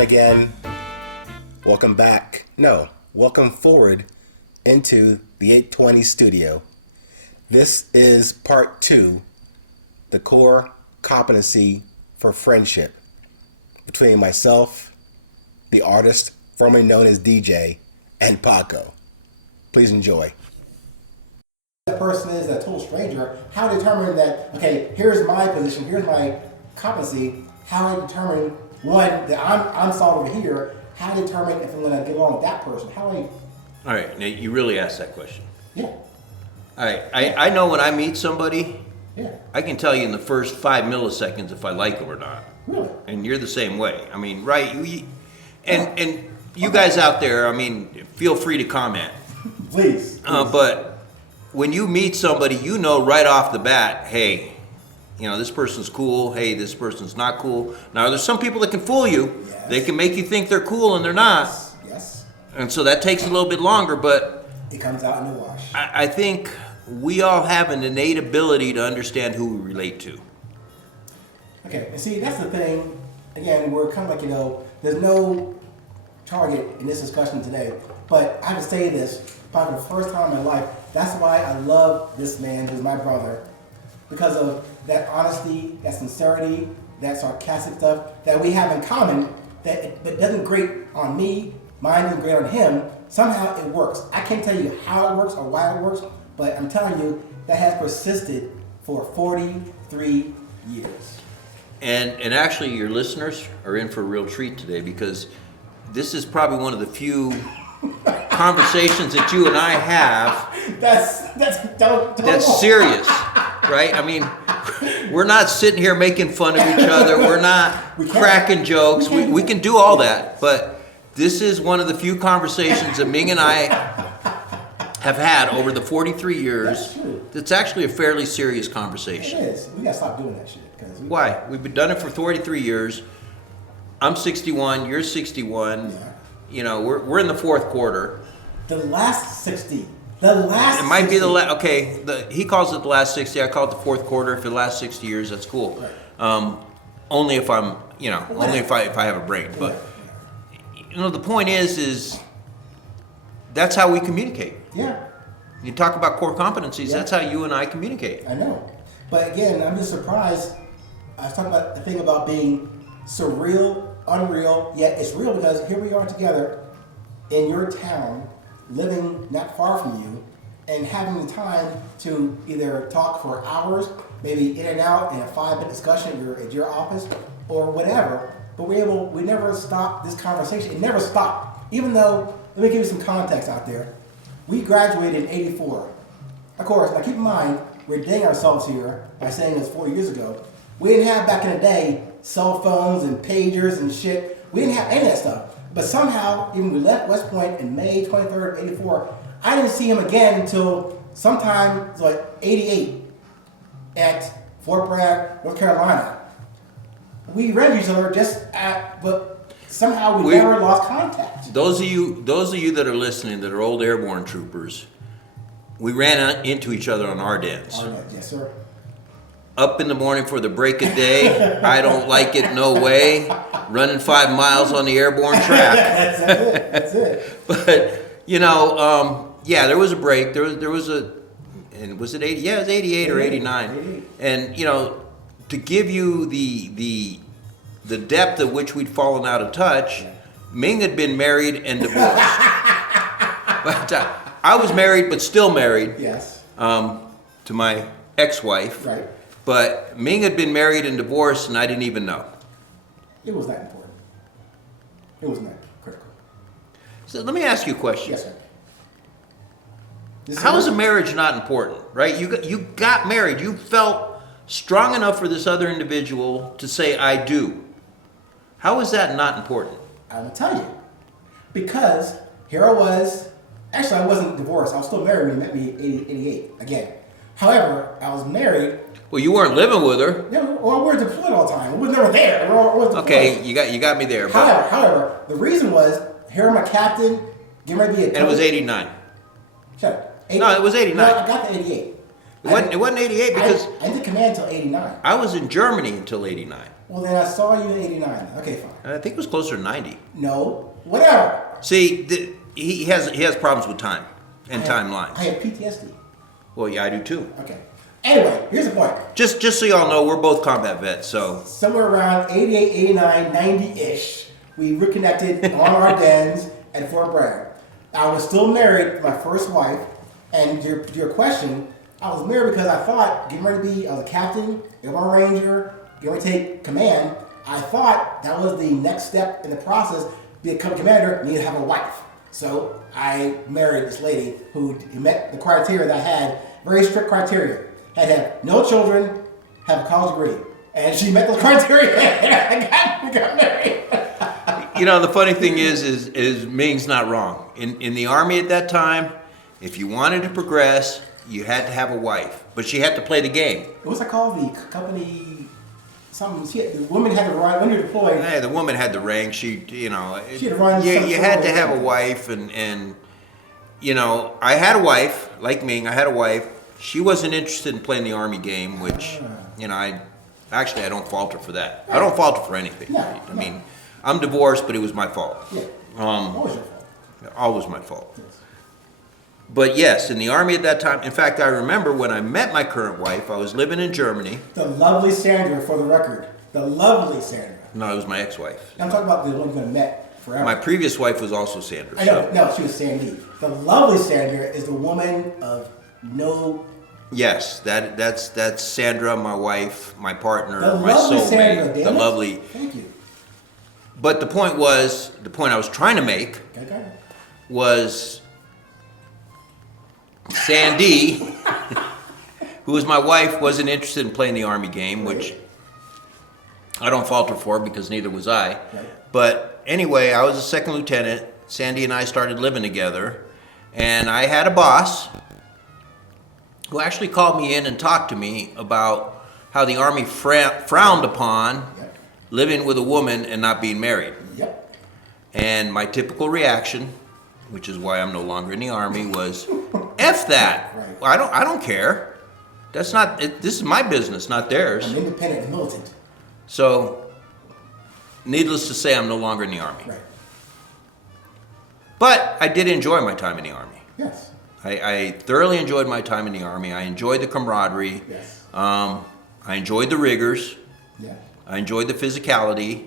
again. Welcome back. No, welcome forward into the 820 studio. This is part 2, the core competency for friendship between myself, the artist formerly known as DJ, and Paco. Please enjoy. That person is a total stranger. How to determine that, okay, here's my position, here's my competency, how I determine, one, that I'm solid over here, how to determine if I'm going to get along with that person, how I... All right, now you really asked that question. Yeah. All right, I know when I meet somebody, Yeah. I can tell you in the first 5 milliseconds if I like them or not. Really? And you're the same way. I mean, right? And you guys out there, I mean, feel free to comment. Please. But when you meet somebody, you know right off the bat, hey, you know, this person's cool. Hey, this person's not cool. Now, there's some people that can fool you. Yes. They can make you think they're cool and they're not. Yes. And so that takes a little bit longer, but It comes out in the wash. I think we all have an innate ability to understand who we relate to. Okay, and see, that's the thing. Again, we're kind of like, there's no target in this discussion today, but I have to say this, probably for the first time in my life, that's why I love this man who's my brother, because of that honesty, that sincerity, that sarcastic stuff that we have in common, that it doesn't grate on me, mine doesn't grate on him. Somehow it works. I can't tell you how it works or why it works, but I'm telling you, that has persisted for 43 years. And actually, your listeners are in for a real treat today, because this is probably one of the few conversations that you and I have that's serious, right? I mean, we're not sitting here making fun of each other. We're not cracking jokes. We can do all that, but this is one of the few conversations that Ming and I have had over the 43 years. That's true. It's actually a fairly serious conversation. It is. We gotta stop doing that shit. Why? We've been done it for 43 years. I'm 61. You're 61. Yeah. You know, we're in the fourth quarter. The last 60. The last. It might 60. be the last. Okay, he calls it the last 60. I call it the fourth quarter. For the last 60 years, that's cool. Right. Only if I'm, only if I have a brain. But the point is that's how we communicate. Yeah. You talk about core competencies. Yeah. That's how you and I communicate. I know. But again, I'm just surprised. I was talking about the thing about being surreal, unreal, yet it's real because here we are together in your town, living not far from you, and having the time to either talk for hours, maybe in and out in a 5-minute discussion at your office, or whatever. But we never stopped this conversation. It never stopped. Even though, let me give you some context out there. We graduated in '84. Of course, now keep in mind, we're dating ourselves here by saying this 40 years ago. We didn't have back in the day cell phones and pagers and shit. We didn't have any of that stuff. But somehow, even we left West Point in May 23rd, '84, I didn't see him again until sometime like '88 at Fort Bragg, North Carolina. We ran each other but somehow we never lost contact. Those of you that are listening that are old airborne troopers, we ran into each other on our dens. Yes, sir. Up in the morning for the break of day. I don't like it, no way. Running 5 miles on the airborne track. That's it. But there was a break. There was a, and was it 80? Yeah, it was 88 or 89. 88. And to give you the depth at which we'd fallen out of touch, Ming had been married and divorced. But I was married, but still married. Yes. To my ex-wife. Right. But Ming had been married and divorced, and I didn't even know. It was not important. It was not critical. So let me ask you a question. Yes, sir. How is a marriage not important, right? You got married. You felt strong enough for this other individual to say, I do. How is that not important? I will tell you. Because here I was. Actually, I wasn't divorced. I was still married when he met me in 88 again. However, I was married. Well, you weren't living with her. Yeah, well, we were deployed all the time. We were never there. We were deployed. Okay, you got me there. But However, the reason was, here I'm a captain, getting ready to be a coach. And it was 89. Shut up. No, it was 89. No, I got the 88. It wasn't 88 because I did command until 89. I was in Germany until 89. Well, then I saw you in 89. Okay, fine. I think it was closer to 90. No, whatever. See, he has problems with time and timelines. I have PTSD. Well, yeah, I do too. Okay. Anyway, here's the point. Just so y'all know, we're both combat vets, so. Somewhere around 88, 89, 90-ish, we reconnected on our dens at Fort Bragg. I was still married to my first wife, and to your question, I was married because I thought, I was a captain, I was a ranger, getting ready to take command. I thought that was the next step in the process. Become a commander, need to have a wife. So I married this lady who met the criteria that I had, very strict criteria. Had to have no children, have a college degree. And she met those criteria, and I got married. You know, the funny thing is Ming's not wrong. In the Army at that time, if you wanted to progress, you had to have a wife. But she had to play the game. What's that called? The company, something, the woman had to run, when you're deployed. Hey, the woman had the rank. She had to run. You had to have a wife, and you know, I had a wife, like Ming, I had a wife. She wasn't interested in playing the Army game, which, you know, I don't fault her for that. I don't fault her for anything. No, I mean, I'm divorced, but it was my fault. Yeah. Always your fault. Always my fault. Yes. But yes, in the Army at that time, in fact, I remember when I met my current wife, I was living in Germany. The lovely Sandra, for the record. The lovely Sandra. No, it was my ex-wife. I'm talking about the one you're going to met forever. My previous wife was also Sandra. I know, no, she was Sandy. The lovely Sandra is the woman of no... Yes, that's Sandra, my wife, my partner, The my lovely soulmate, Sandra, the damn it. lovely. Thank you. But the point I was trying to make Okay. was Sandy, who was my wife, wasn't interested in playing the Army game, which I don't fault her for because neither was I. Right. But anyway, I was a second lieutenant. Sandy and I started living together, and I had a boss who actually called me in and talked to me about how the Army frowned upon living with a woman and not being married. Yep. And my typical reaction, which is why I'm no longer in the Army, was, F that. Right. I don't care. That's not, this is my business, not theirs. I'm independent and militant. So, needless to say, I'm no longer in the Army. Right. But I did enjoy my time in the Army. Yes. I thoroughly enjoyed my time in the Army. I enjoyed the camaraderie. Yes. I enjoyed the rigors. Yeah. I enjoyed the physicality.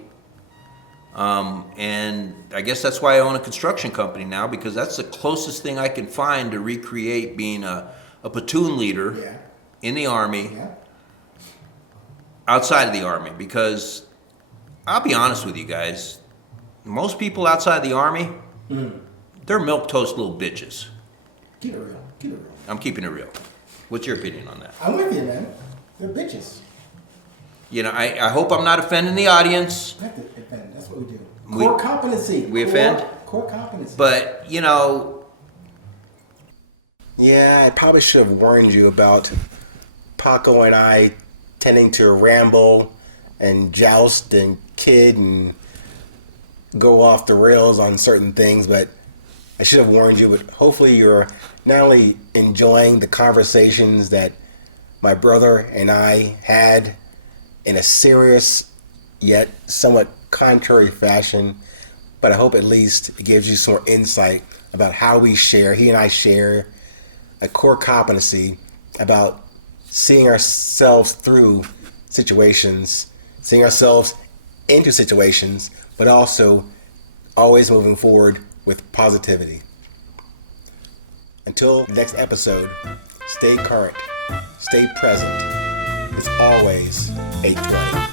And I guess that's why I own a construction company now, because that's the closest thing I can find to recreate being a platoon leader in the Army, outside of the Army. Because I'll be honest with you guys, most people outside the Army, they're milquetoast little bitches. Keep it real. Keep it real. I'm keeping it real. What's your opinion on that? I'm with you, man. They're bitches. You know, I hope I'm not offending the audience. We have to offend. That's what we do. Core competency. We offend? Core competency. But, you know... Yeah, I probably should have warned you about Paco and I tending to ramble and joust and kid and go off the rails on certain things, but I should have warned you. But hopefully you're not only enjoying the conversations that my brother and I had in a serious yet somewhat contrary fashion, but I hope at least it gives you some more insight about how we share, he and I share a core competency about seeing ourselves through situations, seeing ourselves into situations, but also always moving forward with positivity. Until the next episode, stay current, stay present. It's always 820.